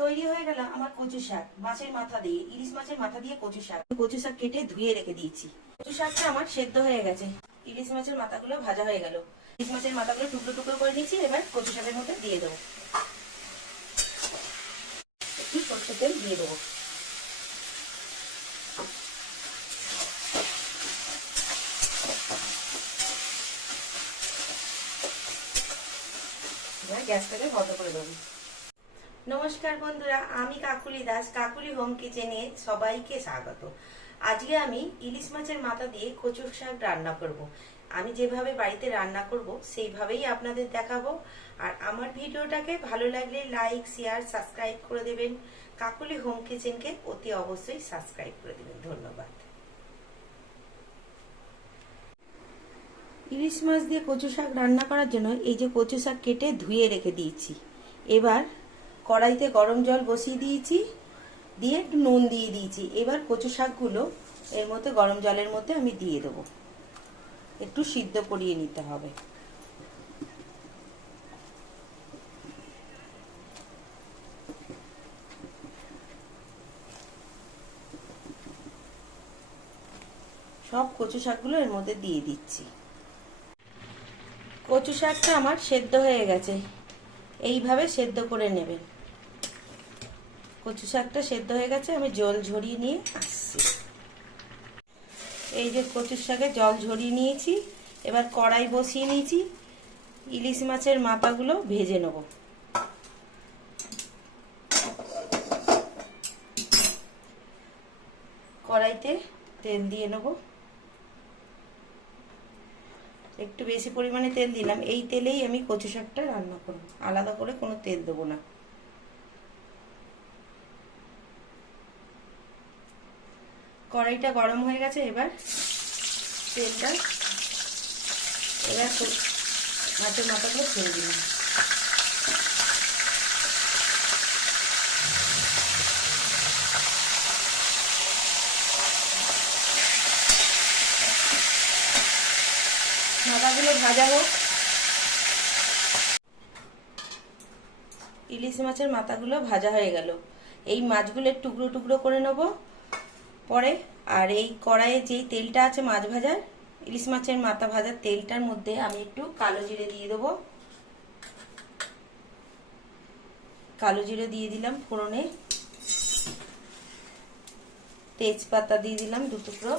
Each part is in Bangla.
তৈরি হয়ে গেল আমার কচু শাক মাছের মাথা দিয়ে, ইলিশ মাছের মাথা দিয়ে কচু শাক। কচু শাক কেটে ধুয়ে রেখে দিয়েছি। কচু শাকটা আমার সেদ্ধ হয়ে গেছে। ইলিশ মাছের মাথাগুলো ভাজা হয়ে গেল। ইলিশ মাছের মাথাগুলো টুকরো টুকরো করে নিয়েছি। এবার কচু শাকের মধ্যে দিয়ে দেবো। একটু সরষের তেল দিয়ে দেবো। এবার গ্যাসটাকে বন্ধ করে দেবো। নমস্কার বন্ধুরা, আমি কাকুলি দাস, কাকুলি হোম কিচেনে সবাইকে স্বাগত। আজকে আমি ইলিশ মাছের মাথা দিয়ে কচু শাক রান্না করব। আমি যেভাবে বাড়িতে রান্না করব সেইভাবেই আপনাদের দেখাবো। আর আমার ভিডিওটাকে ভালো লাগলে লাইক, শেয়ার, সাবস্ক্রাইব করে দেবেন। কাকুলি হোম কিচেনকে অতি অবশ্যই সাবস্ক্রাইব করে দেবেন। ধন্যবাদ। ইলিশ মাছ দিয়ে কচু শাক রান্না করার জন্য এই যে কচু শাক কেটে ধুয়ে রেখে দিয়েছি। এবার কড়াইতে গরম জল বসিয়ে দিয়েছি, দিয়ে একটু নুন দিয়ে দিয়েছি। এবার কচু শাকগুলো এর মধ্যে গরম জলের মধ্যে আমি দিয়ে দেবো। একটু সিদ্ধ করিয়ে নিতে হবে। সব কচু শাকগুলো এর মধ্যে দিয়ে দিচ্ছি। কচু শাকটা আমার সেদ্ধ হয়ে গেছে। এইভাবে সেদ্ধ করে নেবেন। কচু শাকটা সেদ্ধ হয়ে গেছে, আমি জল ঝরিয়ে নিয়ে আসছি। এই যে কচু শাকে জল ঝরিয়ে নিয়েছি। এবার কড়াই বসিয়ে নিয়েছি। ইলিশ মাছের মাথাগুলো ভেজে নেব। কড়াইতে তেল দিয়ে নেব। একটু বেশি পরিমাণে তেল দিলাম। এই তেলেই আমি কচু শাকটা রান্না করব, আলাদা করে কোনো তেল দেবো না। কড়াইটা গরম হয়ে গেছে। এবার তেলটা, এবার মাছের মাথাগুলো ছেড়ে দিলাম। মাথাগুলো ভাজা হোক। ইলিশ মাছের মাথাগুলো ভাজা হয়ে গেল। এই মাছগুলো টুকরো টুকরো করে নেব পরে। আর এই কড়াইয়ে যেই তেলটা আছে মাছ ভাজার, ইলিশ মাছের মাথা ভাজার তেলটার মধ্যে আমি একটু কালো জিরে দিয়ে দেবো। কালো জিরে দিয়ে দিলাম ফোড়নে। তেজপাতা দিয়ে দিলাম 2 টুকরো।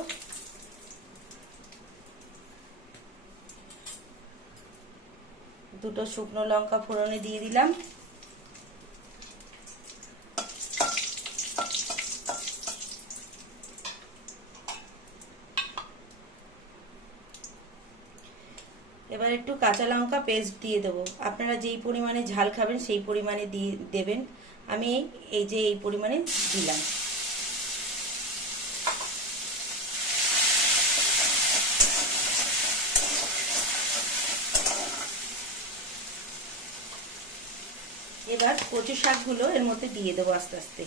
দুটো শুকনো লঙ্কা ফোড়নে দিয়ে দিলাম। এবার একটু কাঁচা লঙ্কা পেস্ট দিয়ে দেবো। আপনারা যেই পরিমাণে ঝাল খাবেন সেই পরিমাণে দিয়ে দেবেন। আমি এই যে এই পরিমাণে দিলাম। এবার কচু শাকগুলো এর মধ্যে দিয়ে দেবো আস্তে আস্তে।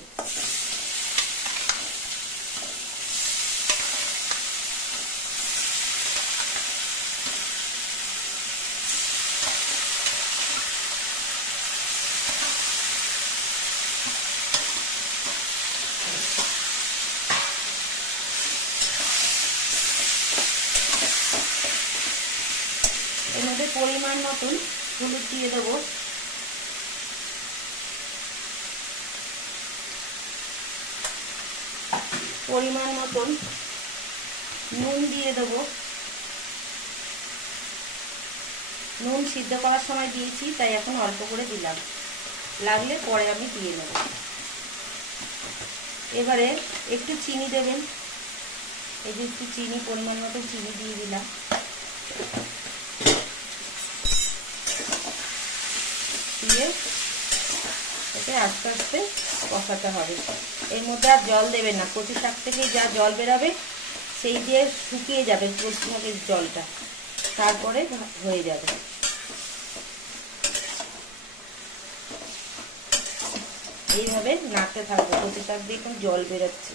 এর মধ্যে পরিমাণ মতন হলুদ দিয়ে দেবো। পরিমাণ মতন নুন দিয়ে দেবো। নুন সিদ্ধ করার সময় দিয়েছি, তাই এখন অল্প করে দিলাম, লাগলে পরে আমি দিয়ে নেব। এবারে একটু চিনি দেবেন। এই যে একটু চিনি, পরিমাণ মতো চিনি দিয়ে দিলাম। দিয়ে এতে আস্তে আস্তে কষাতে হবে। এর মধ্যে আর জল দেবেন না। কচু শাক থেকে যা জল বেরাবে সেই দিয়ে শুকিয়ে যাবে কচু শাকের জলটা, তারপরে হয়ে যাবে। এইভাবে নাড়তে থাকবো। কচু শাক দিয়ে এখন জল বেরোচ্ছে।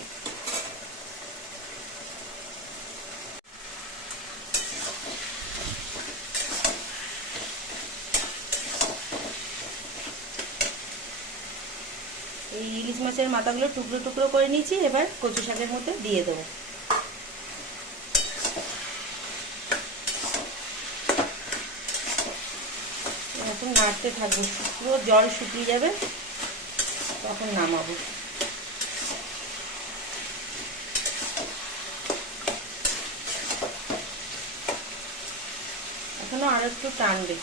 এই ইলিশ মাছের মাথাগুলো টুকরো টুকরো করে নিয়েছি, এবার কচু শাকের মধ্যে দিয়ে দেবো। এখন নাড়তে থাকবো, পুরো জল শুকিয়ে যাবে তখন নামাবো। এখনো আর একটু টানবে।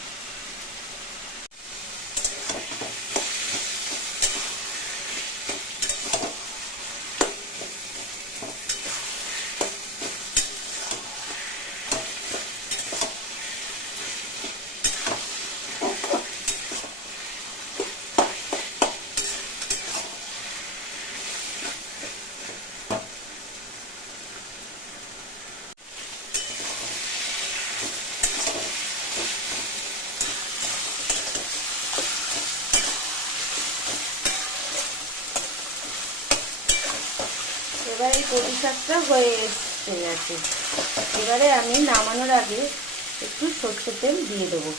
এবার এই কচু শাকটা হয়ে গেছে। এবারে আমি নামানোর আগে একটু সরষের তেল দিয়ে দেবো।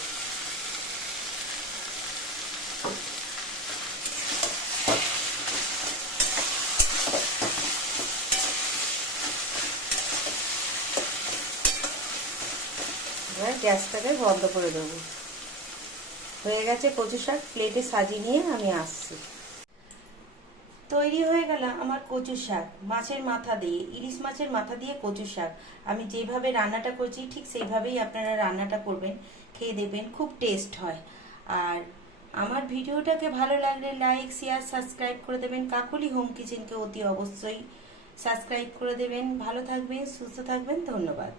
এবার গ্যাসটাকে বন্ধ করে দেবো। হয়ে গেছে কচু শাক, প্লেটে সাজিয়ে নিয়ে আমি আসছি। তৈরি হয়ে গেল আমার কচু শাক, মাছের মাথা দিয়ে, ইলিশ মাছের মাথা দিয়ে কচু শাক। আমি যেভাবে রান্নাটা করছি ঠিক সেইভাবেই আপনারা রান্নাটা করবেন, খেয়ে দেখবেন খুব টেস্ট হয়। আর আমার ভিডিওটাকে ভালো লাগলে লাইক, শেয়ার, সাবস্ক্রাইব করে দেবেন। কাকুলি হোম কিচেনকে অতি অবশ্যই সাবস্ক্রাইব করে দেবেন। ভালো থাকবেন, সুস্থ থাকবেন, ধন্যবাদ।